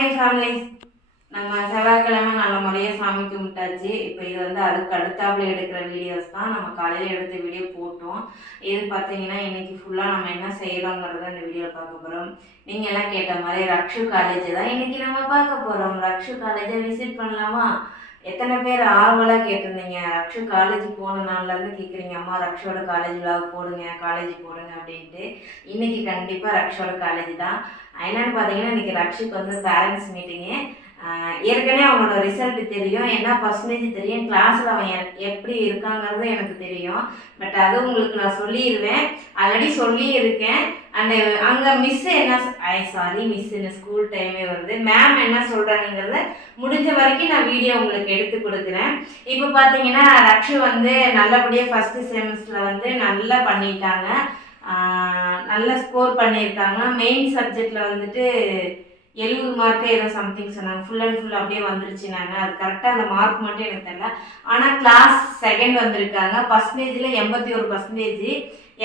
Morning family. நம்ம செவ்வாய்க்கிழமை நல்ல முறையாக சாமி கும்பிட்டாச்சு. இப்போ இது வந்து அதுக்கு அடுத்தாப்புல எடுக்கிற வீடியோஸ் தான். நம்ம காலையில் எடுத்த வீடியோ போட்டோம். இது பார்த்தீங்கன்னா இன்னைக்கு ஃபுல்லாக நம்ம என்ன செய்கிறோங்கிறத இந்த வீடியோவில் பார்க்க போகிறோம். நீங்கள் எல்லாம் கேட்ட மாதிரி ரக்ஷு காலேஜ் தான் இன்னைக்கு நம்ம பார்க்க போகிறோம். ரக்ஷு காலேஜை விசிட் பண்ணலாமா? எத்தனை பேர் ஆர்வலாக கேட்டிருந்தீங்க. ரக்ஷு காலேஜ் போன நாள்லேருந்து கேட்குறீங்க, அம்மா ரக்ஷோட காலேஜ் விலாக் போடுங்க, காலேஜ் போடுங்க அப்படின்ட்டு. இன்னைக்கு கண்டிப்பாக ரக்ஷோட காலேஜ் தான். என்னென்னு பார்த்தீங்கன்னா இன்றைக்கி ரக்ஷுக்கு வந்து பேரண்ட்ஸ் மீட்டிங்கு. ஏற்கனவே அவனோட ரிசல்ட் தெரியும், என்ன பர்சன்டேஜ் தெரியும், கிளாஸில் அவன் எப்படி இருக்காங்கிறது எனக்கு தெரியும். பட் அது உங்களுக்கு நான் சொல்லிடுவேன், ஆல்ரெடி சொல்லியிருக்கேன். அண்டு அங்கே மிஸ்ஸு என்ன மிஸ் இந்த ஸ்கூல் டைமே வருது, மேம் என்ன சொல்கிறாங்கிறத முடிஞ்ச வரைக்கும் நான் வீடியோ உங்களுக்கு எடுத்து கொடுக்குறேன். இப்போ பார்த்தீங்கன்னா ரக்ஷு வந்து நல்லபடியாக ஃபஸ்ட்டு செமஸ்டரில் வந்து நல்லா பண்ணிட்டாங்க, நல்ல ஸ்கோர் பண்ணியிருக்காங்க. மெயின் சப்ஜெக்டில் வந்துட்டு 70 மார்க்கு ஏதோ சம்திங் சொன்னாங்க. ஃபுல் அண்ட் ஃபுல் அப்படியே வந்துருச்சுனாங்க. அது கரெக்டாக அந்த மார்க் மட்டும் எனக்கு தெரியல. ஆனால் கிளாஸ் செகண்ட் வந்திருக்காங்க. பர்சன்டேஜில் 81%,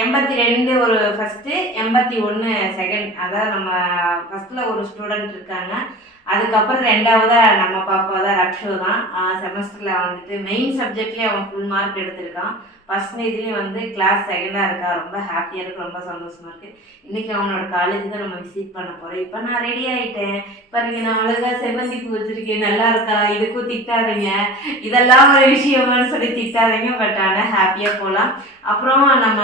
82 ஒரு ஃபஸ்ட்டு, 81 செகண்ட். அதாவது நம்ம ஃபஸ்ட்டில் ஒரு ஸ்டூடெண்ட் இருக்காங்க. அதுக்கப்புறம் ரெண்டாவதாக நம்ம பாப்பா தான் ரக்ஷு தான். செமஸ்டரில் வந்துட்டு மெயின் சப்ஜெக்ட்லேயே அவன் ஃபுல் மார்க் எடுத்திருக்கான். பர்சன்டேஜ்லேயும் வந்து கிளாஸ் செகண்டாக இருக்கா. ரொம்ப ஹாப்பியாக இருக்குது, ரொம்ப சந்தோஷமாக இருக்குது. இன்றைக்கி அவனோட காலேஜ் தான் நம்ம விசிட் பண்ண போகிறோம். இப்போ நான் ரெடி ஆகிட்டேன். பாருங்க, நான் அழகாக செவ்வந்தி பூ வச்சுருக்கேன், நல்லா இருக்கா? இதுக்கும் திட்டாதீங்க, இதெல்லாம் ஒரு விஷயமானு சொல்லி திட்டாதீங்க. பட் ஆனால் ஹாப்பியாக போகலாம். அப்புறம் நம்ம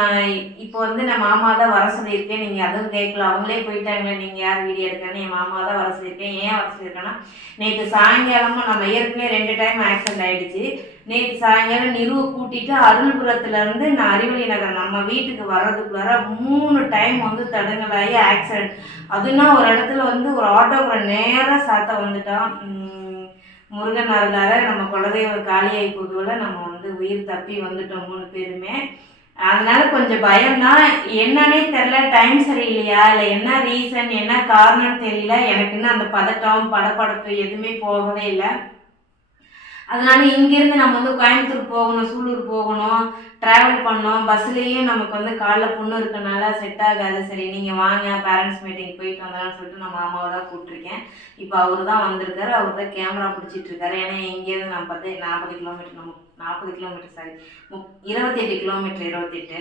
இப்போ வந்து நான் மாமா தான் வர சொல்லியிருக்கேன். நீங்கள் அதுவும் கேட்கலாம், அவங்களே போயிட்டாங்களே நீங்கள் யார் வீடியோ எடுக்கிறேன்னு. என் மாமா தான் வர சொல்லியிருக்கேன். ஏன் வர சொல்லியிருக்கேன்னா, நேற்று சாயங்காலமும் நம்ம ஏற்கனவே 2 டைம் ஆக்சிடென்ட் ஆகிடுச்சு. நேற்று சாயங்காலம் நிறுவை கூட்டிகிட்டு அருள்புரத்துலேருந்து நான் அறிவொளி நகர் நம்ம வீட்டுக்கு வர்றதுக்குள்ளார 3 டைம் வந்து தடங்கலாகி ஆக்சிடென்ட். அதுனா ஒரு இடத்துல வந்து ஒரு ஆட்டோக்கார நேராக சாத்த வந்துட்டான். முருகன் அருளார நம்ம குலதெய்வ காளியாகி போதுவில் நம்ம வந்து உயிர் தப்பி வந்துட்டோம் 3 பேருமே. அதனால கொஞ்சம் பயம்தான். என்னன்னே தெரில, டைம் சரியில்லையா இல்லை என்ன ரீசன் என்ன காரணம்னு தெரியல. எனக்கு இன்னும் அந்த பதட்டம் படப்படப்பு எதுவுமே போகவே இல்லை. அதனால இங்கேருந்து நம்ம வந்து கோயம்புத்தூர் போகணும், சூலூர் போகணும், ட்ராவல் பண்ணோம். பஸ்லேயும் நமக்கு வந்து காலில் புண்ணு இருக்கனால செட் ஆகாது. சரி நீங்கள் வாங்க பேரண்ட்ஸ் மீட்டிங் போயிட்டு வந்தாலும் சொல்லிட்டு நான் மாமாவை தான் கூப்பிட்ருக்கேன். இப்போ அவர் தான் வந்திருக்காரு, அவர் தான் கேமரா பிடிச்சிட்ருக்காரு. ஏன்னா இங்கேருந்து நான் 40 கிலோமீட்டர், நம்ம 40 கிலோமீட்டர் சாரி 28 கிலோமீட்டர் 28.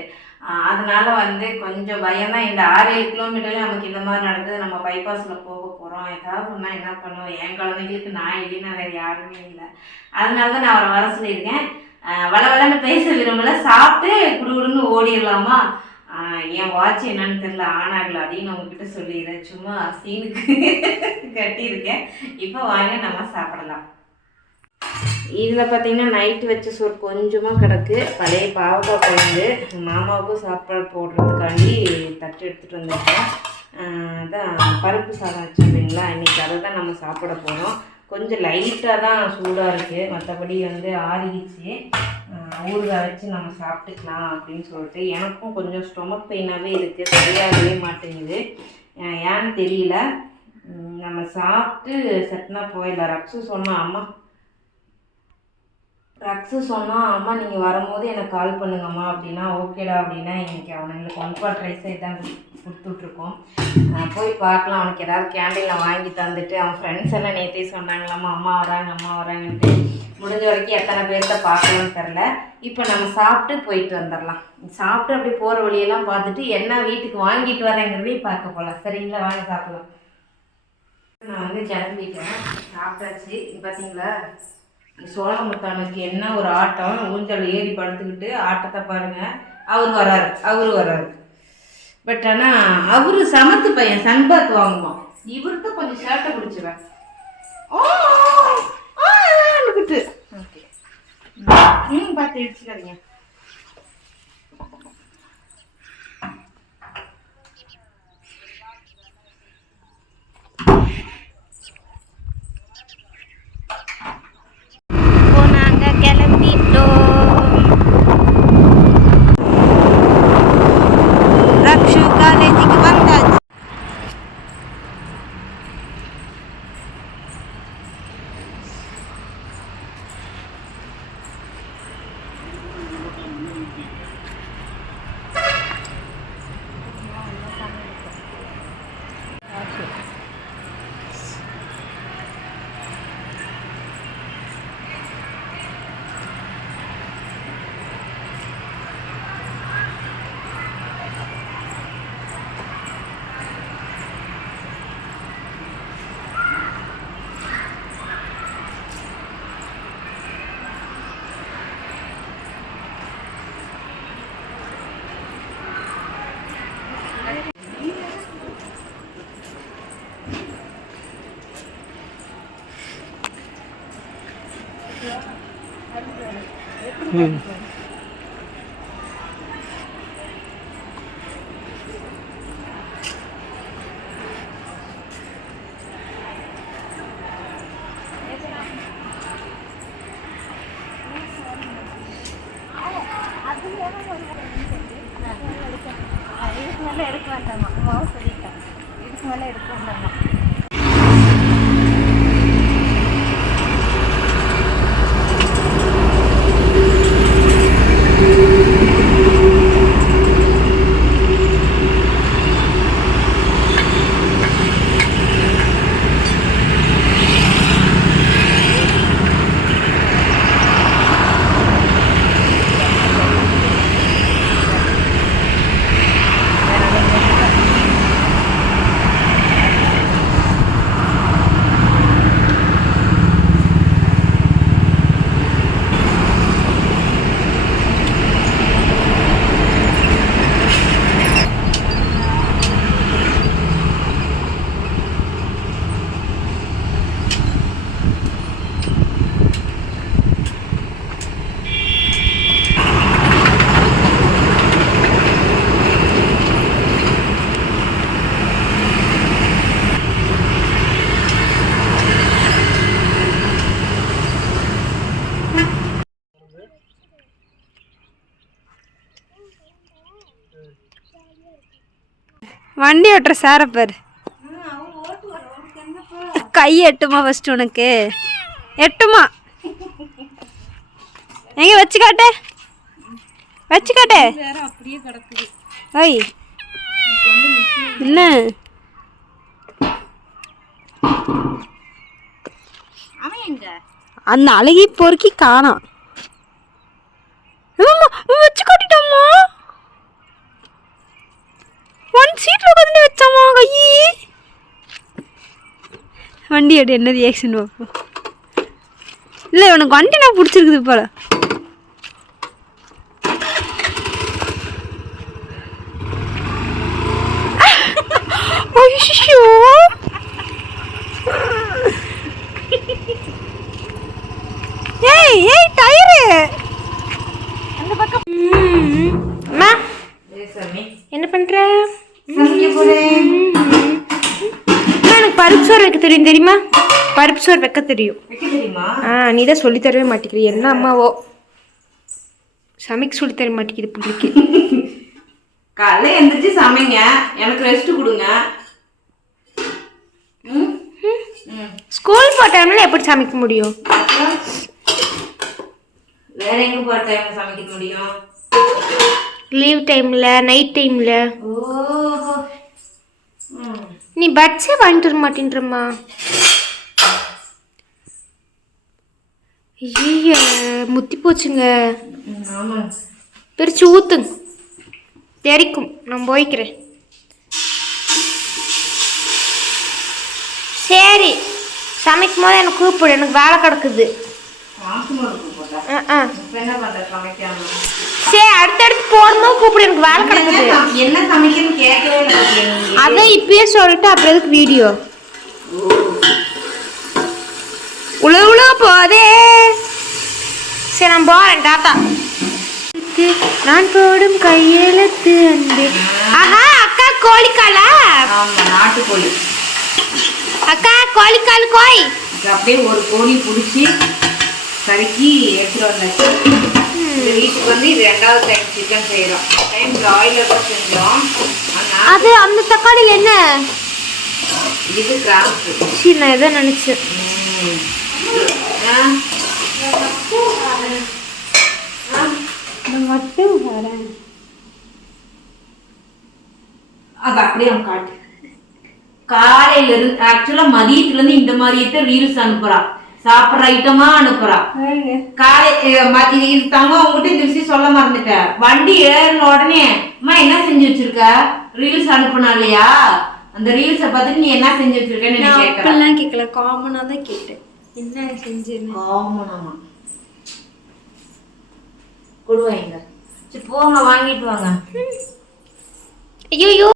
அதனால வந்து கொஞ்சம் பயம்தான். இந்த 6-7 கிலோமீட்டர்லேயும் நமக்கு இந்த மாதிரி நடக்குது. நம்ம பைபாஸில் போக போகிறோம், ஏதாவது சொன்னால் என்ன பண்ணுவோம். என் குழந்தைங்களுக்கு நான் இல்லைன்னா வேறு யாருமே இல்லை. அதனால தான் நான் அவரை வர சொல்லியிருக்கேன். வளவலன்னு பேச விரும்பல, சாப்பிட்டு குடுகுடுன்னு ஓடிடலாமா. என் வாட்ச் என்னன்னு தெரியல, ஆன் ஆகலை. அதையும் நான் உங்ககிட்ட சொல்லிடுறேன், சும்மா சீனுக்கு கட்டியிருக்கேன். இப்போ வாங்க நம்ம சாப்பிடலாம். இதில் பார்த்தீங்கன்னா நைட்டு வச்ச சோறு கொஞ்சமாக கிடக்கு, பழைய பாவக்காய் குழம்பு. மாமாவுக்கும் சாப்பாடு போடுறதுக்காண்டி தட்டு எடுத்துகிட்டு வந்திருக்கேன். அதான் பருப்பு சாதம் வச்சுருந்தீங்களா, இன்றைக்கி அதை தான் நம்ம சாப்பிட போகிறோம். கொஞ்சம் லைட்டாக தான் சூடாக இருக்குது, மற்றபடி வந்து ஆறிடுச்சு. ஊறுகாய் வச்சு நம்ம சாப்பிட்டுக்கலாம் அப்படின்னு சொல்லிட்டு. எனக்கும் கொஞ்சம் ஸ்டொமக் பெயினாகவே இருக்குது, சரியாகவே மாட்டேங்குது, ஏன்னு தெரியல. நம்ம சாப்பிட்டு சட்னா போயிடலாம். ரக்ஸு சொன்னால் அம்மா நீங்கள் வரும்போது எனக்கு கால் பண்ணுங்கம்மா அப்படின்னா ஓகேடா அப்படின்னா. இன்றைக்கி அவனுங்களுக்கு 1 பாட் ரைஸே தான் கொடுத்துட்ருக்கோம். போய் பார்க்கலாம். அவனுக்கு ஏதாவது கேண்டீனில் வாங்கி தந்துட்டு, அவன் ஃப்ரெண்ட்ஸ் எல்லாம் நேற்றே சொன்னாங்களாம்மா அம்மா வராங்கன்ட்டு. முடிஞ்ச வரைக்கும் எத்தனை பேர்த்த பார்க்கணும்னு தெரில. இப்போ நம்ம சாப்பிட்டு போயிட்டு வந்துடலாம். சாப்பிட்டு அப்படி போகிற வழியெல்லாம் பார்த்துட்டு என்ன வீட்டுக்கு வாங்கிட்டு வரேங்கிறதையும் பார்க்க போகலாம். சரிங்களா, வாங்க சாப்பிடலாம். நான் வந்து கிளம்பிட்டேன், சாப்பிட்டாச்சு. பார்த்தீங்களா சோழமுத்தானுக்கு என்ன ஒரு ஆட்டம், ஊஞ்சல் ஏறி படுத்துக்கிட்டு ஆட்டத்தை பாருங்கள். அவரு வராரு. பட் ஆனால் அவரு சமத்து பையன், சன்பாத் வாங்குவான். இவருக்கு கொஞ்சம் சேட்டை பிடிச்சிவேன். பார்த்து இடிச்சுக்காதீங்க. இதுக்கு மேலே எடுக்க வேண்டாமா, மாவு சொல்லிட்டேன். இதுக்கு மேலே எடுக்க வேண்டாமா. வண்டி ஓட்டுற சாரப்பார் கை எட்டுமா ஃபஸ்ட்டு உனக்கு எட்டுமா எங்க வச்சு காட்டு அப்படியே கிடக்குது. ஓய் என்ன அவன் எங்க? அந்த அழகி பொறுக்கி காணோம். வச்சு காட்டிட்டோம்மா. ஒன் சீட்ல உட்காந்து வச்சாமா கையி. வண்டி எடு என்ன ரியாக்ஷன் பார்ப்போம். இல்லை உனக்கு வண்டி நான் பிடிச்சிருக்குது போல. ஐயோ ஏய் ஏய் டயரு அந்த பக்கம். அம்மா என்ன பண்ற? எனக்கு பருப்பு சோறு வைக்க தெரியும் தெரியுமா? பருப்பு சோறு வைக்க தெரியும். நீ தான் சொல்லி தரவே மாட்டேங்கிற. என்ன அம்மாவோ சமைக்க சொல்லி தர மாட்டேங்குது பிள்ளைக்கு. காலைல எந்திரிச்சு சமைங்க, எனக்கு ரெஸ்ட் கொடுங்க. ஸ்கூல் போற டைம்ல எப்படி சமைக்க முடியும்? வேற எங்க போற டைம்ல சமைக்க முடியும்? லீவ் டைம்ல நைட் டைம்ல. ஓஹோ நீ பட்ஸே வாங்கிட்டு வர மாட்டேன்றம்மா. ஐய முத்தி போச்சுங்க. பிரிச்சு ஊத்துங்க தெரிக்கும். நான் போய்க்கிறேன். சரி சமைக்கும் போது எனக்கு கூப்பிடு, எனக்கு வேலை கிடக்குது. சரி அடுத்தடுத்து போடும்போது கூப்பிடு, எனக்கு வேலை கிடக்குது. என்ன சமைக்கணும்னு கேட்கவே இல்லை. அதை இப்பயே சொல்லிட்டு அப்புறம் எதுக்கு வீடியோ உழவு போதே. சரி நான் போறேன். டாட்டா. நான் போடும் கையெழுத்து அன்பு. ஆஹா அக்கா கோழிக்காலா? ஆமா நாட்டுக்கோழி. அக்கா கோழிக்கால் கோய். அப்படியே ஒரு கோழி பிடிச்சி கறிக்கி எடுத்துட்டு வந்தாச்சு. இந்த வீட்டுக்கு வந்து இது 2வது டைம் சிக்கன் செய்யறோம். டைம் பிராய்லர் தான் செஞ்சோம். அது அந்த தக்காளி என்ன இது கிராம்ஸ். சரி நான் எதை நினைச்சேன். அது அப்படியே காட்டு. காலையில இருந்து ஆக்சுவலா மதியத்துல இருந்து இந்த மாதிரி ரீல்ஸ் அனுப்புறா. சாப்பிட்ற ஐட்டமா அனுப்புறா. காலை இது தங்கம் உங்ககிட்ட இந்த விஷயம் சொல்ல மறந்துட்டேன். வண்டி ஏறின உடனே அம்மா என்ன செஞ்சு வச்சிருக்க? ரீல்ஸ் அனுப்புனா இல்லையா? அந்த ரீல்ஸை பார்த்துட்டு நீ என்ன செஞ்சு வச்சிருக்கேன்னு கேட்கலாம். கேட்கல காமனா தான் கேட்டேன். என்ன செஞ்சேன்னு. காமனாமா கொடுவாங்க. சரி போங்க வாங்கிட்டு வாங்க. ஐயோ